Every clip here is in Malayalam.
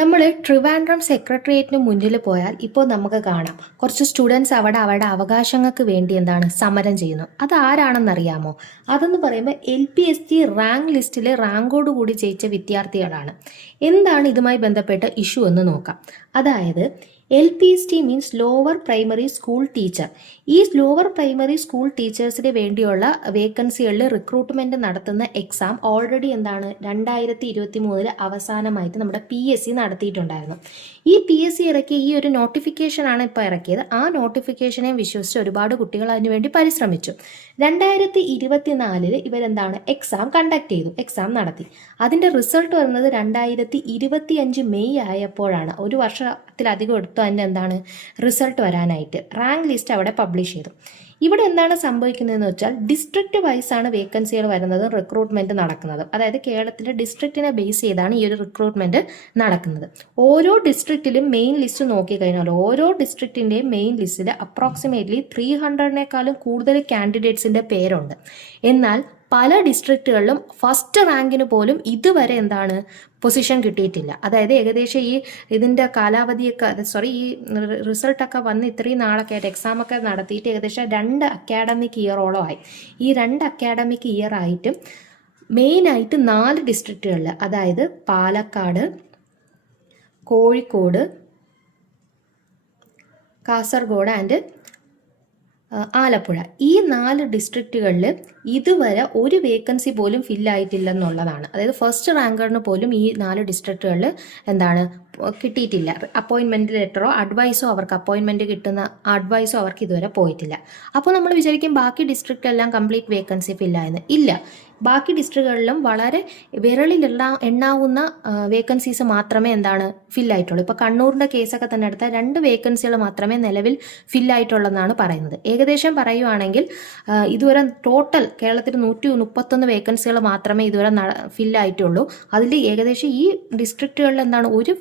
നമ്മൾ ട്രിവാൻഡ്രം സെക്രട്ടേറിയറ്റിന് മുന്നിൽ പോയാൽ ഇപ്പോൾ നമുക്ക് കാണാം കുറച്ച് സ്റ്റുഡൻസ് അവിടെ അവരുടെ അവകാശങ്ങൾക്ക് വേണ്ടി സമരം ചെയ്യുന്നു. അത് ആരാണെന്നറിയാമോ? അതെന്ന് പറയുമ്പോൾ LPST റാങ്ക് ലിസ്റ്റിൽ റാങ്കോട് കൂടി ജയിച്ച വിദ്യാർത്ഥികളാണ്. എന്താണ് ഇതുമായി ബന്ധപ്പെട്ട ഇഷ്യൂ എന്ന് നോക്കാം. അതായത് LPST means lower primary school teacher. ഈ ലോവർ പ്രൈമറി സ്കൂൾ ടീച്ചേഴ്സിന് വേണ്ടിയുള്ള വേക്കൻസികളിൽ റിക്രൂട്ട്മെന്റ് നടത്തുന്ന എക്സാം ഓൾറെഡി 2023 അവസാനമായിട്ട് നമ്മുടെ PSC നടത്തിയിട്ടുണ്ടായിരുന്നു. ഈ PSC ഇറക്കിയ ഈ ഒരു നോട്ടിഫിക്കേഷനാണ് ഇപ്പോൾ ഇറക്കിയത്. ആ നോട്ടിഫിക്കേഷനെ വിശ്വസിച്ച് ഒരുപാട് കുട്ടികൾ അതിനുവേണ്ടി പരിശ്രമിച്ചു. 2024 എക്സാം കണ്ടക്ട് ചെയ്തു, എക്സാം നടത്തി. അതിൻ്റെ റിസൾട്ട് വരുന്നത് 2025 മെയ് ആയപ്പോഴാണ്. ഒരു വർഷത്തിലധികം എടുത്തു അതിൻ്റെ റിസൾട്ട് വരാനായിട്ട്. റാങ്ക് ലിസ്റ്റ് അവിടെ പബ്ലിഷ് ചെയ്തു. ഇവിടെ എന്താണ് സംഭവിക്കുന്നതെന്ന് വെച്ചാൽ ഡിസ്ട്രിക്റ്റ് വൈസ് ആണ് വേക്കൻസികൾ വരുന്നത്, റിക്രൂട്ട്മെന്റ് നടക്കുന്നത്. അതായത് കേരളത്തിലെ ഡിസ്ട്രിക്റ്റിനെ ബേസ് ചെയ്താണ് ഈ ഒരു റിക്രൂട്ട്മെന്റ് നടക്കുന്നത്. ഓരോ ഡിസ്ട്രിക്റ്റിലും മെയിൻ ലിസ്റ്റ് നോക്കിക്കഴിഞ്ഞാൽ ഓരോ ഡിസ്ട്രിക്റ്റിന്റെയും മെയിൻ ലിസ്റ്റിൽ അപ്രോക്സിമേറ്റ്ലി 300-നേക്കാളും കൂടുതൽ കാൻഡിഡേറ്റ്സിന്റെ പേരുണ്ട്. എന്നാൽ പല ഡിസ്ട്രിക്റ്റുകളിലും ഫസ്റ്റ് റാങ്കിന് പോലും ഇതുവരെ പൊസിഷൻ കിട്ടിയിട്ടില്ല. അതായത് ഏകദേശം ഇതിൻ്റെ കാലാവധിയൊക്കെ ഈ റിസൾട്ടൊക്കെ വന്ന് ഇത്രയും നാളൊക്കെ ആയിട്ട് എക്സാമൊക്കെ നടത്തിയിട്ട് ഏകദേശം 2 അക്കാഡമിക് ഇയറോളം ആയി. ഈ 2 അക്കാഡമിക് ഇയർ ആയിട്ടും മെയിനായിട്ട് 4 ഡിസ്ട്രിക്റ്റുകളിൽ, അതായത് പാലക്കാട്, കോഴിക്കോട്, കാസർഗോഡ് ആൻഡ് ആലപ്പുഴ, ഈ 4 ഡിസ്ട്രിക്റ്റുകളിൽ ഇതുവരെ ഒരു വേക്കൻസി പോലും ഫില്ലായിട്ടില്ലെന്നുള്ളതാണ്. അതായത് ഫസ്റ്റ് റാങ്കറിന് പോലും ഈ 4 ഡിസ്ട്രിക്റ്റുകളിൽ കിട്ടിയിട്ടില്ല. അപ്പോയിൻമെൻറ്റ് ലെറ്ററോ അഡ്വൈസോ അവർക്ക് അപ്പോയിൻമെൻറ്റ് കിട്ടുന്ന അഡ്വൈസോ അവർക്ക് ഇതുവരെ പോയിട്ടില്ല. അപ്പോൾ നമ്മൾ വിചാരിക്കും ബാക്കി ഡിസ്ട്രിക്റ്റെല്ലാം കംപ്ലീറ്റ് വേക്കൻസി ഫില്ലായെന്ന്. ഇല്ല, ബാക്കി ഡിസ്ട്രിക്റ്റുകളിലും വളരെ എണ്ണാവുന്ന വേക്കൻസീസ് മാത്രമേ ഫില്ലായിട്ടുള്ളൂ. ഇപ്പോൾ കണ്ണൂരിൻ്റെ കേസൊക്കെ തന്നെ എടുത്താൽ 2 വേക്കൻസികൾ മാത്രമേ നിലവിൽ ഫില്ലായിട്ടുള്ളതെന്നാണ് പറയുന്നത്. ഏകദേശം പറയുവാണെങ്കിൽ ഇതുവരെ ടോട്ടൽ കേരളത്തിൽ 131 വേക്കൻസികൾ മാത്രമേ ഇതുവരെ ഫില്ലായിട്ടുള്ളൂ. അതിൽ ഏകദേശം ഈ ഡിസ്ട്രിക്റ്റുകളിൽ ഒരു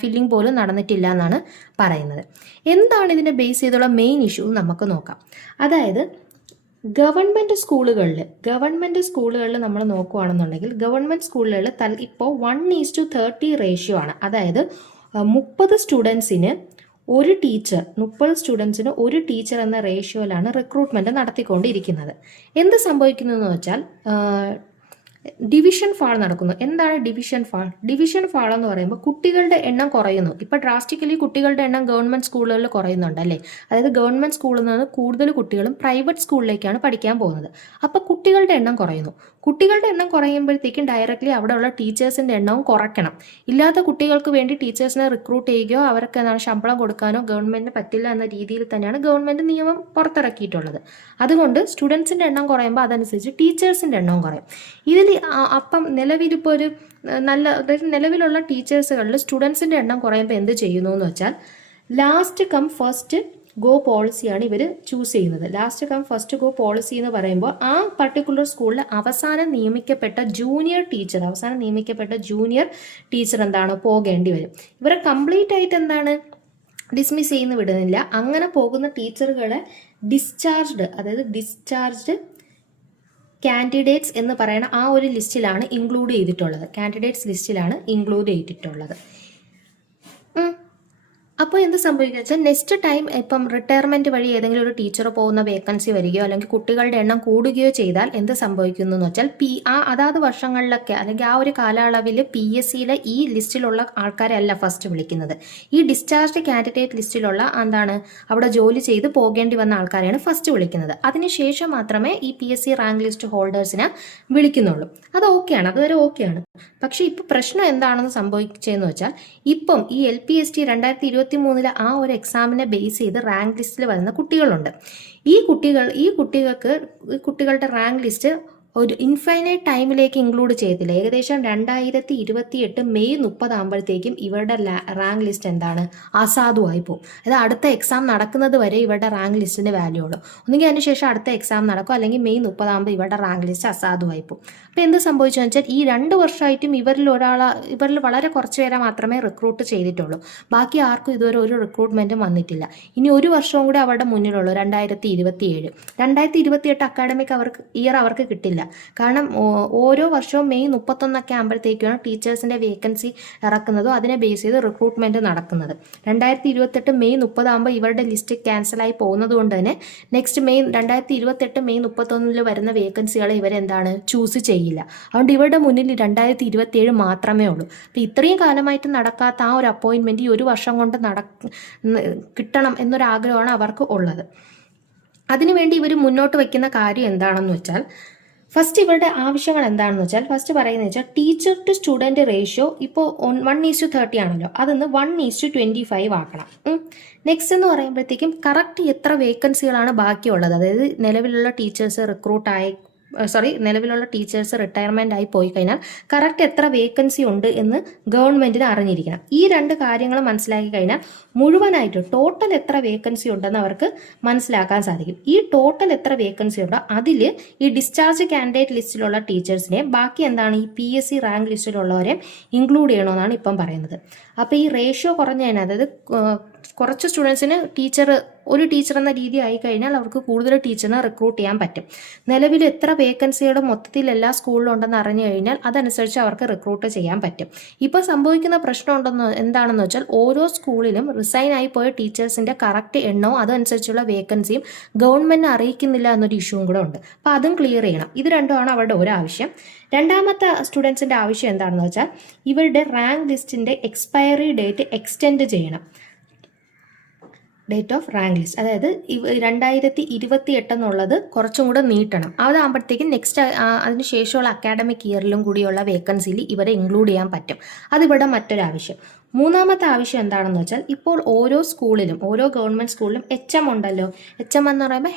ഫില്ലിംഗ് പോലും നടന്നിട്ടില്ല എന്നാണ് പറയുന്നത്. എന്താണ് ഇതിനെ ബേസ് ചെയ്തുള്ള മെയിൻ ഇഷ്യൂ നമുക്ക് നോക്കാം. അതായത് ഗവൺമെൻറ് സ്കൂളുകളിൽ നമ്മൾ നോക്കുകയാണെന്നുണ്ടെങ്കിൽ ഗവൺമെൻറ് സ്കൂളുകളിൽ ഇപ്പോൾ 1:30 റേഷ്യോ ആണ്. അതായത് 30 സ്റ്റുഡൻസിന് ഒരു ടീച്ചർ എന്ന റേഷ്യോയിലാണ് റിക്രൂട്ട്മെന്റ് നടത്തിക്കൊണ്ടിരിക്കുന്നത്. എന്ത് സംഭവിക്കുന്നതെന്ന് വെച്ചാൽ ഡിവിഷൻ ഫാൾ നടക്കുന്നു. എന്താണ് ഡിവിഷൻ ഫാൾ എന്ന് പറയുമ്പോൾ കുട്ടികളുടെ എണ്ണം കുറയുന്നു. ഇപ്പൊ ഡ്രാസ്റ്റിക്കലി കുട്ടികളുടെ എണ്ണം ഗവൺമെന്റ് സ്കൂളുകളിൽ കുറയുന്നുണ്ട് അല്ലേ? അതായത് ഗവൺമെന്റ് സ്കൂളിൽ നിന്ന് കൂടുതൽ കുട്ടികളും പ്രൈവറ്റ് സ്കൂളിലേക്കാണ് പഠിക്കാൻ പോകുന്നത്. അപ്പൊ കുട്ടികളുടെ എണ്ണം കുറയുമ്പോഴത്തേക്കും ഡയറക്റ്റ്ലി അവിടെയുള്ള ടീച്ചേഴ്സിന്റെ എണ്ണവും കുറയ്ക്കണം. ഇല്ലാത്ത കുട്ടികൾക്ക് വേണ്ടി ടീച്ചേഴ്സിനെ റിക്രൂട്ട് ചെയ്യുകയോ അവർക്ക് ശമ്പളം കൊടുക്കാനോ ഗവൺമെന്റിന് പറ്റില്ല എന്ന രീതിയിൽ തന്നെയാണ് ഗവൺമെന്റ് നിയമം പുറത്തിറക്കിയിട്ടുള്ളത്. അതുകൊണ്ട് സ്റ്റുഡൻസിന്റെ എണ്ണം കുറയുമ്പോൾ അതനുസരിച്ച് ടീച്ചേഴ്സിന്റെ എണ്ണവും കുറയും. ഇതിൽ അപ്പം നിലവിലിപ്പോൾ ഒരു നിലവിലുള്ള ടീച്ചേഴ്സുകളിൽ സ്റ്റുഡൻസിന്റെ എണ്ണം കുറയുമ്പോൾ എന്ത് ചെയ്യുന്നു എന്ന് വെച്ചാൽ ലാസ്റ്റ് കം ഫസ്റ്റ് ഗോ പോളിസിയാണ് ഇവർ ചൂസ് ചെയ്യുന്നത്. Last come first go policy എന്ന് പറയുമ്പോൾ ആ പർട്ടിക്കുലർ സ്കൂളിൽ അവസാനം നിയമിക്കപ്പെട്ട ജൂനിയർ ടീച്ചർ പോകേണ്ടി വരും. ഇവരെ കംപ്ലീറ്റ് ആയിട്ട് ഡിസ്മിസ് ചെയ്യുന്ന വിടുന്നില്ല. അങ്ങനെ പോകുന്ന ടീച്ചറുകളെ ഡിസ്ചാർജ്ഡ് കാൻഡിഡേറ്റ്സ് എന്ന് പറയുന്ന ആ ഒരു ലിസ്റ്റിലാണ് ഇൻക്ലൂഡ് ചെയ്തിട്ടുള്ളത്. അപ്പോൾ എന്ത് സംഭവിക്കുക വെച്ചാൽ നെക്സ്റ്റ് ടൈം ഇപ്പം റിട്ടയർമെന്റ് വഴി ഏതെങ്കിലും ഒരു ടീച്ചർ പോകുന്ന വേക്കൻസി വരികയോ അല്ലെങ്കിൽ കുട്ടികളുടെ എണ്ണം കൂടുകയോ ചെയ്താൽ എന്ത് സംഭവിക്കുന്നു എന്ന് വെച്ചാൽ അതാത് വർഷങ്ങളിലൊക്കെ അല്ലെങ്കിൽ ആ ഒരു കാലയളവിൽ PSCയിലെ ഈ ലിസ്റ്റിലുള്ള ആൾക്കാരല്ല ഫസ്റ്റ് വിളിക്കുന്നത്. ഈ ഡിസ്ചാർജ് കാൻഡിഡേറ്റ് ലിസ്റ്റിലുള്ള അവിടെ ജോലി ചെയ്ത് പോകേണ്ടി വന്ന ആൾക്കാരെയാണ് ഫസ്റ്റ് വിളിക്കുന്നത്. അതിനുശേഷം മാത്രമേ ഈ PSC റാങ്ക് ലിസ്റ്റ് ഹോൾഡേഴ്സിനെ വിളിക്കുന്നുള്ളൂ. അത് ഓക്കെയാണ്, അതുവരെ ഓക്കെയാണ്. പക്ഷെ ഇപ്പൊ പ്രശ്നം എന്താണെന്ന് സംഭവിച്ചതെന്ന് വെച്ചാൽ ഇപ്പം ഈ LPST 2023 ആ ഒരു എക്സാമിനെ ബേസ് ചെയ്ത് റാങ്ക് ലിസ്റ്റിൽ വരുന്ന കുട്ടികളുണ്ട്. ഈ കുട്ടികളുടെ റാങ്ക് ലിസ്റ്റ് ഒരു ഇൻഫൈനൈറ്റ് ടൈമിലേക്ക് ഇൻക്ലൂഡ് ചെയ്തില്ല. ഏകദേശം 2028 മെയ് 30 ആകുമ്പോഴത്തേക്കും ഇവരുടെ റാങ്ക് ലിസ്റ്റ് അസാധുവായി പോകും. അതായത് അടുത്ത എക്സാം നടക്കുന്നത് വരെ ഇവരുടെ റാങ്ക് ലിസ്റ്റിന്റെ വാല്യൂ ഉള്ളൂ. ഒന്നുകിൽ അതിനുശേഷം അടുത്ത എക്സാം നടക്കും, അല്ലെങ്കിൽ മെയ് 30 ആകുമ്പോൾ ഇവരുടെ റാങ്ക് ലിസ്റ്റ് അസാധുവായി പോകും. അപ്പോൾ എന്ത് സംഭവിച്ചെന്ന് വെച്ചാൽ ഈ 2 വർഷമായിട്ടും ഇവരിൽ വളരെ കുറച്ച് പേരെ മാത്രമേ റിക്രൂട്ട് ചെയ്തിട്ടുള്ളൂ. ബാക്കി ആർക്കും ഇതുവരെ ഒരു റിക്രൂട്ട്മെന്റും വന്നിട്ടില്ല. ഇനി ഒരു വർഷവും കൂടി അവരുടെ മുന്നിലുള്ളൂ, 2027. 2028 അക്കാഡമിക് ഇയർ അവർക്ക് കിട്ടില്ല. കാരണം ഓരോ വർഷവും മെയ് 31 ആകുമ്പോഴത്തേക്കാണ് ടീച്ചേഴ്സിൻ്റെ വേക്കൻസി ഇറക്കുന്നതും അതിനെ ബേസ് ചെയ്ത് റിക്രൂട്ട്മെൻറ്റ് നടക്കുന്നത്. 2028 മെയ് 30 ആകുമ്പോൾ ഇവരുടെ ലിസ്റ്റ് ക്യാൻസലായി പോകുന്നത് കൊണ്ട് തന്നെ നെക്സ്റ്റ് 2028 മെയ് 31 വരുന്ന വേക്കൻസികളെ ഇവരെന്താണ് ചൂസ് ചെയ്യില്ല. അതുകൊണ്ട് ഇവരുടെ മുന്നിൽ 2027 മാത്രമേ ഉള്ളൂ. അപ്പോൾ ഇത്രയും കാലമായിട്ട് നടക്കാത്ത ആ ഒരു അപ്പോയിൻമെൻറ്റ് ഈ ഒരു വർഷം കൊണ്ട് കിട്ടണം എന്നൊരാഗ്രഹമാണ് അവർക്ക് ഉള്ളത്. അതിനുവേണ്ടി ഇവർ മുന്നോട്ട് വയ്ക്കുന്ന കാര്യം എന്താണെന്ന് വെച്ചാൽ, ഫസ്റ്റ് ഇവരുടെ ആവശ്യങ്ങൾ എന്താണെന്ന് വെച്ചാൽ, ഫസ്റ്റ് പറയുന്നത് വെച്ചാൽ ടീച്ചർ ടു സ്റ്റുഡൻറ്റ് റേഷ്യോ ഇപ്പോൾ 1:30 ആണല്ലോ, അതൊന്ന് 1:25 ആക്കണം. നെക്സ്റ്റ് എന്ന് പറയുമ്പോഴത്തേക്കും കറക്റ്റ് എത്ര വേക്കൻസികളാണ് ബാക്കിയുള്ളത്, അതായത് നിലവിലുള്ള ടീച്ചേഴ്സ് റിട്ടയർമെൻ്റ് ആയി പോയി കഴിഞ്ഞാൽ കറക്റ്റ് എത്ര വേക്കൻസി ഉണ്ട് എന്ന് ഗവൺമെൻറ്റിന് അറിഞ്ഞിരിക്കണം. ഈ രണ്ട് കാര്യങ്ങൾ മനസ്സിലാക്കി കഴിഞ്ഞാൽ മുഴുവനായിട്ട് ടോട്ടൽ എത്ര വേക്കൻസി ഉണ്ടെന്ന് അവർക്ക് മനസ്സിലാക്കാൻ സാധിക്കും. ഈ ടോട്ടൽ എത്ര വേക്കൻസി ഉണ്ടോ അതിൽ ഈ ഡിസ്ചാർജ് കാൻഡിഡേറ്റ് ലിസ്റ്റിലുള്ള ടീച്ചേഴ്സിനെ ബാക്കി എന്താണ് ഈ PSC റാങ്ക് ലിസ്റ്റിലുള്ളവരെ ഇൻക്ലൂഡ് ചെയ്യണമെന്നാണ് ഇപ്പം പറയുന്നത്. അപ്പോൾ ഈ റേഷ്യോ കുറഞ്ഞ കഴിഞ്ഞാൽ, അതായത് കുറച്ച് സ്റ്റുഡൻസിന് ഒരു ടീച്ചർ എന്ന രീതി ആയി കഴിഞ്ഞാൽ അവർക്ക് കൂടുതൽ ടീച്ചറിനെ റിക്രൂട്ട് ചെയ്യാൻ പറ്റും. നിലവിൽ എത്ര വേക്കൻസിയുടെ മൊത്തത്തിൽ എല്ലാ സ്കൂളിലും ഉണ്ടെന്ന് അറിഞ്ഞു കഴിഞ്ഞാൽ അതനുസരിച്ച് അവർക്ക് റിക്രൂട്ട് ചെയ്യാൻ പറ്റും. ഇപ്പോൾ സംഭവിക്കുന്ന പ്രശ്നം എന്താണെന്ന് വെച്ചാൽ ഓരോ സ്കൂളിലും റിസൈൻ ആയി പോയ ടീച്ചേഴ്സിൻ്റെ കറക്റ്റ് എണ്ണവും അതനുസരിച്ചുള്ള വേക്കൻസിയും ഗവൺമെൻറ്റിനെ അറിയിക്കുന്നില്ല എന്നൊരു ഇഷ്യൂവും കൂടെ ഉണ്ട്. അപ്പോൾ അതും ക്ലിയർ ചെയ്യണം. ഇത് രണ്ടുമാണ് അവരുടെ ഒരാവശ്യം. രണ്ടാമത്തെ സ്റ്റുഡൻസിൻ്റെ ആവശ്യം എന്താണെന്ന് വെച്ചാൽ ഇവരുടെ റാങ്ക് ലിസ്റ്റിൻ്റെ എക്സ്പയറി ഡേറ്റ് എക്സ്റ്റെൻഡ് ചെയ്യണം. ഡേറ്റ് ഓഫ് റാങ്ക് ലിസ്റ്റ്, അതായത് 2028 എന്നുള്ളത് കുറച്ചും കൂടെ നീട്ടണം. അതാകുമ്പോഴത്തേക്കും നെക്സ്റ്റ് അതിന് ശേഷമുള്ള അക്കാഡമിക് ഇയറിലും കൂടിയുള്ള വേക്കൻസിയിൽ ഇവരെ ഇൻക്ലൂഡ് ചെയ്യാൻ പറ്റും. അതിവിടെ മറ്റൊരാവശ്യം. മൂന്നാമത്തെ ആവശ്യം എന്താണെന്ന് വെച്ചാൽ ഇപ്പോൾ ഓരോ ഗവൺമെൻറ് സ്കൂളിലും HM ഉണ്ടല്ലോ. HM എന്ന് പറയുമ്പോൾ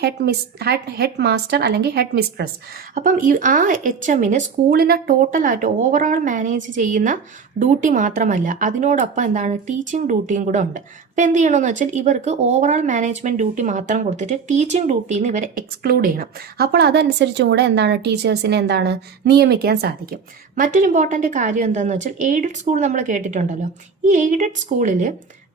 ഹെഡ് മാസ്റ്റർ അല്ലെങ്കിൽ ഹെഡ് മിസ്ട്രസ്. അപ്പം ആ HMന് സ്കൂളിനെ ടോട്ടലായിട്ട് ഓവറോൾ മാനേജ് ചെയ്യുന്ന ഡ്യൂട്ടി മാത്രമല്ല, അതിനോടൊപ്പം എന്താണ് ടീച്ചിങ് ഡ്യൂട്ടിയും കൂടെ ഉണ്ട്. അപ്പോൾ എന്ത് ചെയ്യണമെന്ന് വെച്ചാൽ ഇവർക്ക് ഓവറോൾ മാനേജ്മെൻറ്റ് ഡ്യൂട്ടി മാത്രം കൊടുത്തിട്ട് ടീച്ചിങ് ഡ്യൂട്ടിയിൽ നിന്ന് ഇവരെ എക്സ്ക്ലൂഡ് ചെയ്യണം. അപ്പോൾ അതനുസരിച്ചും കൂടെ എന്താണ് ടീച്ചേഴ്സിനെ നിയമിക്കാൻ സാധിക്കും. മറ്റൊരു ഇമ്പോർട്ടൻ്റ് കാര്യം എന്താണെന്ന് വെച്ചാൽ എയ്ഡഡ് സ്കൂൾ നമ്മൾ കേട്ടിട്ടുണ്ടല്ലോ. ഈ എയ്ഡഡ് സ്കൂളിൽ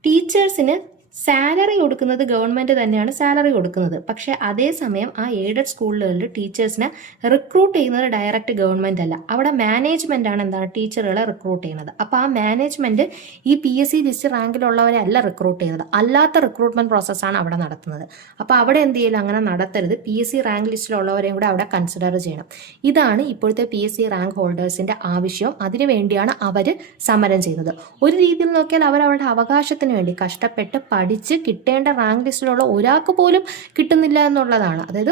ടീച്ചേഴ്സിന് സാലറി കൊടുക്കുന്നത് ഗവൺമെൻറ് തന്നെയാണ് സാലറി കൊടുക്കുന്നത്. പക്ഷേ അതേസമയം ആ എയ്ഡഡ് സ്കൂളുകളിൽ ടീച്ചേഴ്സിനെ റിക്രൂട്ട് ചെയ്യുന്നത് ഡയറക്റ്റ് ഗവൺമെൻറ് അല്ല, അവിടെ മാനേജ്മെൻറ്റാണ് ടീച്ചറുകളെ റിക്രൂട്ട് ചെയ്യുന്നത്. അപ്പോൾ ആ മാനേജ്മെൻറ്റ് ഈ PSC ലിസ്റ്റ് റാങ്കിലുള്ളവരെ അല്ല റിക്രൂട്ട് ചെയ്യുന്നത്, അല്ലാത്ത റിക്രൂട്ട്മെൻറ്റ് പ്രോസസ്സാണ് അവിടെ നടത്തുന്നത്. അപ്പോൾ അവിടെ എന്ത് ചെയ്യില്ല, അങ്ങനെ നടത്തരുത്. PSC റാങ്ക് ലിസ്റ്റിലുള്ളവരെയും കൂടെ അവിടെ കൺസിഡർ ചെയ്യണം. ഇതാണ് ഇപ്പോഴത്തെ PSC റാങ്ക് ഹോൾഡേഴ്സിൻ്റെ ആവശ്യം. അതിനുവേണ്ടിയാണ് അവർ സമരം ചെയ്യുന്നത്. ഒരു രീതിയിൽ നോക്കിയാൽ അവരവരുടെ അവകാശത്തിന് വേണ്ടി കഷ്ടപ്പെട്ട് പഠിച്ച് കിട്ടേണ്ട റാങ്ക് ലിസ്റ്റിലുള്ള ഒരാൾക്ക് പോലും കിട്ടുന്നില്ല എന്നുള്ളതാണ്. അതായത്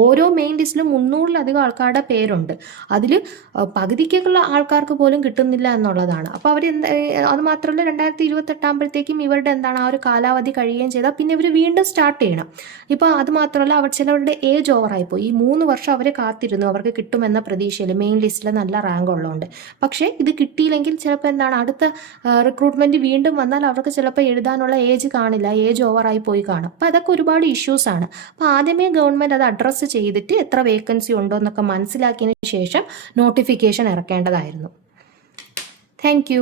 ഓരോ മെയിൻ ലിസ്റ്റിലും 300-ലധികം ആൾക്കാരുടെ പേരുണ്ട്, അതിൽ പകുതിക്കുള്ള ആൾക്കാർക്ക് പോലും കിട്ടുന്നില്ല എന്നുള്ളതാണ്. അപ്പോൾ അത് മാത്രമല്ല 2028 ആകുമ്പോഴത്തേക്കും ഇവരുടെ ആ ഒരു കാലാവധി കഴിയുകയും ചെയ്താൽ പിന്നെ ഇവർ വീണ്ടും സ്റ്റാർട്ട് ചെയ്യണം. ഇപ്പോൾ അത് മാത്രമല്ല ചിലവരുടെ ഏജ് ഓവറായിപ്പോയി. ഈ 3 വർഷം അവർ കാത്തിരുന്നു അവർക്ക് കിട്ടുമെന്ന പ്രതീക്ഷയിൽ മെയിൻ ലിസ്റ്റിൽ നല്ല റാങ്ക് ഉള്ളതുകൊണ്ട്. പക്ഷേ ഇത് കിട്ടിയില്ലെങ്കിൽ ചിലപ്പോൾ അടുത്ത റിക്രൂട്ട്മെൻറ്റ് വീണ്ടും വന്നാൽ അവർക്ക് ചിലപ്പോൾ എഴുതാനുള്ള ഏജ് ഏജ് ഓവറായി പോയി കാണും. അപ്പോൾ അതൊക്കെ ഒരുപാട് ഇഷ്യൂസാണ്. അപ്പോൾ ആദ്യമേ ഗവൺമെൻറ് അത് അഡ്രസ്സ് ചെയ്തിട്ട് എത്ര വേക്കൻസി ഉണ്ടോ എന്നൊക്കെ മനസ്സിലാക്കിയതിന് ശേഷം നോട്ടിഫിക്കേഷൻ ഇറക്കേണ്ടതായിരുന്നു. താങ്ക്